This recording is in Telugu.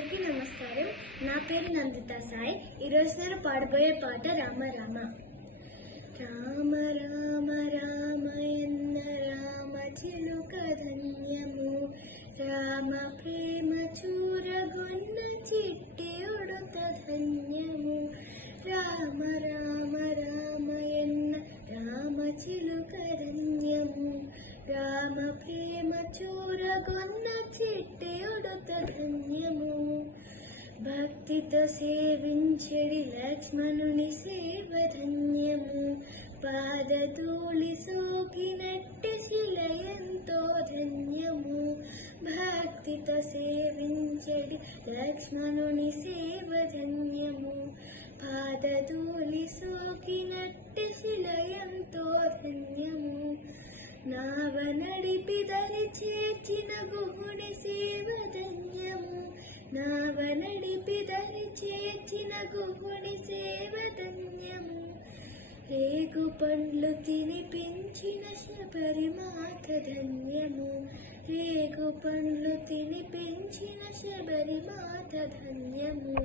అందరికీ నమస్కారం. నా పేరు నందిత సాయి. ఈరోజు నేను పాడబోయే పాట రామ రామ. రామ రామ రామయన్న రామ చిలుక ధన్యము, రామ ప్రేమ చూరగొన్న చిట్టి ఉడుత ధన్యము. రామ రామ రామయన్న రామ చిలుక ధన్యము, రామ ప్రేమ చూరగొన్న చిట్టి ఉడుత ధన్యము. భక్తితో సేవించెడి లక్ష్మణుని సేవ ధన్యము, పాదధూళి సోకినట్టి శిల ఎంతో ధన్యము. భక్తితో సేవించెడి లక్ష్మణుని సేవ ధన్యము, పాదధూళి సోకినట్టి శిల ఎంతో ధన్యము. నావ నడిపి దరి చేర్చిన గుహుని సేవ ధన్యము, నావ నడిపి దరి చేర్చిన గుహుని సేవ ధన్యము. రేగు పండ్లు తినిపించిన శబరిమాత ధన్యము, రేగు పండ్లు తినిపించిన శబరిమాత ధన్యము.